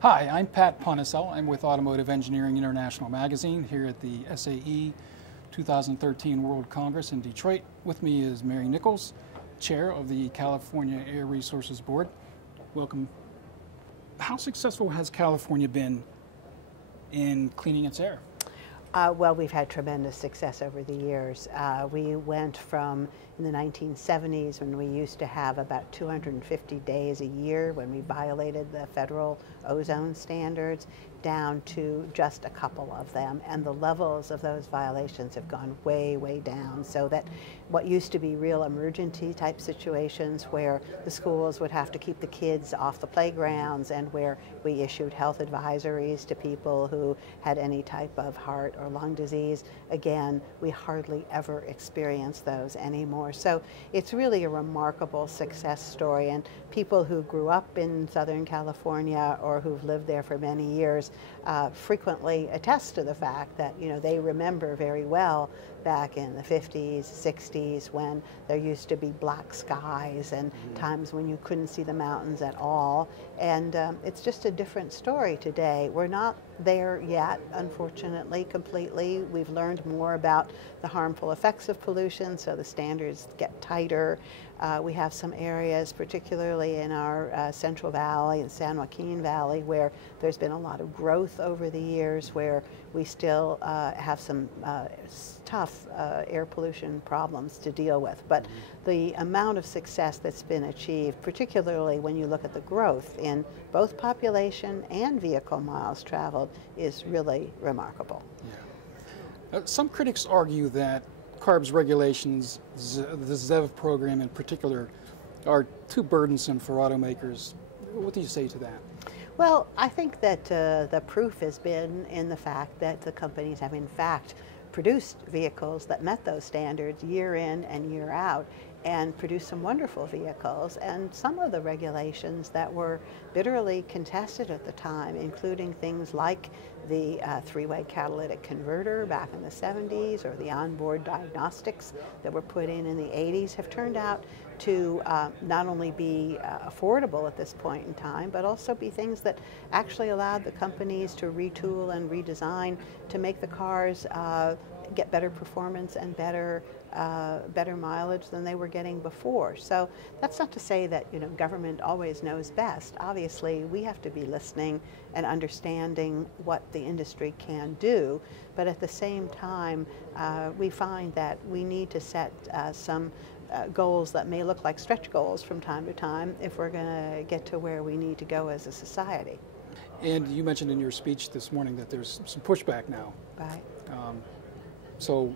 Hi, I'm Pat Ponicel. I'm with Automotive Engineering International Magazine here at the SAE 2013 World Congress in Detroit. With me is Mary Nichols, Chair of the California Air Resources Board. Welcome. How successful has California been in cleaning its air? Well, we've had tremendous success over the years. We went from, in the 1970s, when we used to have about 250 days a year when we violated the federal ozone standards, down to just a couple of them. And the levels of those violations have gone way, way down, so that what used to be real emergency type situations where the schools would have to keep the kids off the playgrounds and where we issued health advisories to people who had any type of heart or lung disease, again, we hardly ever experience those anymore. So it's really a remarkable success story, and people who grew up in Southern California or who've lived there for many years frequently attest to the fact that, you know, they remember very well back in the 50s, 60s, when there used to be black skies and times when you couldn't see the mountains at all. And it's just a different story today. We're not there yet, unfortunately, completely. We've learned more about the harmful effects of pollution, so the standards get tighter. We have some areas, particularly in our Central Valley and San Joaquin Valley, where there's been a lot of growth over the years, where we still have some tough air pollution problems to deal with. But the amount of success that's been achieved, particularly when you look at the growth in both population and vehicle miles traveled, is really remarkable. Yeah. Some critics argue that CARB's regulations, the ZEV program in particular, are too burdensome for automakers. What do you say to that? Well, I think that the proof has been in the fact that the companies have in fact produced vehicles that met those standards year in and year out, and produced some wonderful vehicles. And some of the regulations that were bitterly contested at the time, including things like the three-way catalytic converter back in the 70s, or the onboard diagnostics that were put in the 80s, have turned out to not only be affordable at this point in time, but also be things that actually allowed the companies to retool and redesign to make the cars get better performance and better mileage than they were getting before. So that's not to say that, you know, government always knows best. Obviously, we have to be listening and understanding what the industry can do, but at the same time, we find that we need to set some goals that may look like stretch goals from time to time if we're going to get to where we need to go as a society. And you mentioned in your speech this morning that there's some pushback now. Right. So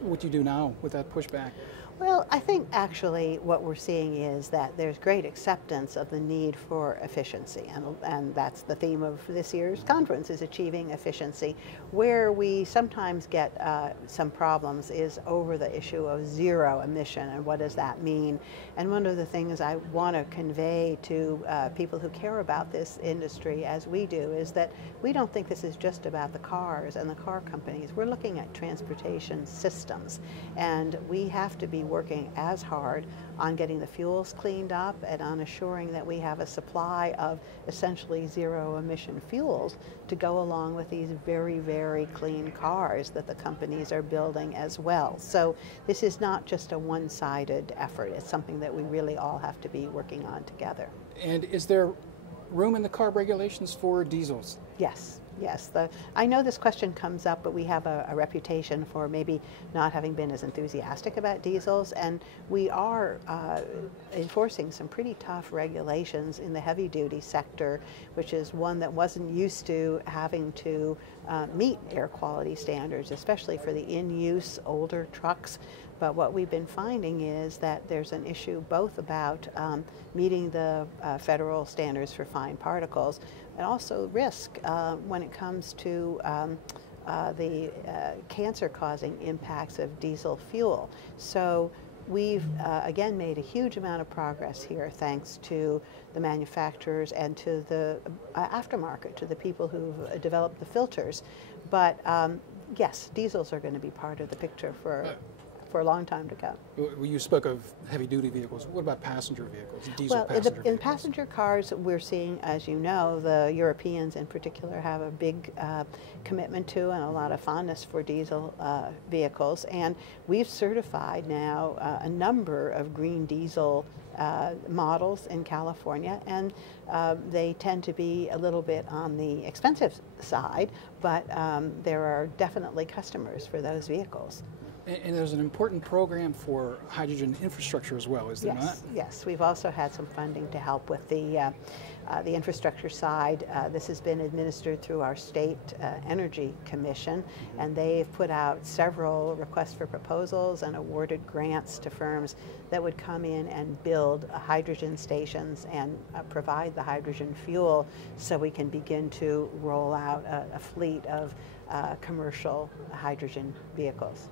what do you do now with that pushback? Well, I think actually what we're seeing is that there's great acceptance of the need for efficiency, and that's the theme of this year's conference, is achieving efficiency. Where we sometimes get some problems is over the issue of zero emission, and what does that mean? And one of the things I want to convey to people who care about this industry as we do is that we don't think this is just about the cars and the car companies. We're looking at transportation systems, and we have to be working as hard on getting the fuels cleaned up and on assuring that we have a supply of essentially zero emission fuels to go along with these very, very clean cars that the companies are building as well. So this is not just a one-sided effort. It's something that we really all have to be working on together. And is there room in the CARB regulations for diesels? Yes. Yes, I know this question comes up, but we have a reputation for maybe not having been as enthusiastic about diesels, and we are enforcing some pretty tough regulations in the heavy-duty sector, which is one that wasn't used to having to meet air quality standards, especially for the in-use older trucks. But what we've been finding is that there's an issue both about meeting the federal standards for fine particles, and also risk when it comes to the cancer-causing impacts of diesel fuel. So we've again made a huge amount of progress here thanks to the manufacturers and to the aftermarket, to the people who've developed the filters. But yes, diesels are going to be part of the picture for for a long time to come. Well, you spoke of heavy-duty vehicles. What about passenger vehicles, diesel Well, passenger in vehicles? passenger cars, we're seeing, as you know, the Europeans in particular have a big commitment to and a lot of fondness for diesel vehicles. And we've certified now a number of green diesel models in California, and they tend to be a little bit on the expensive side, but there are definitely customers for those vehicles. And there's an important program for hydrogen infrastructure as well, is there not? Yes, we've also had some funding to help with the infrastructure side. This has been administered through our state energy commission, and they've put out several requests for proposals and awarded grants to firms that would come in and build hydrogen stations and provide the hydrogen fuel so we can begin to roll out a fleet of commercial hydrogen vehicles.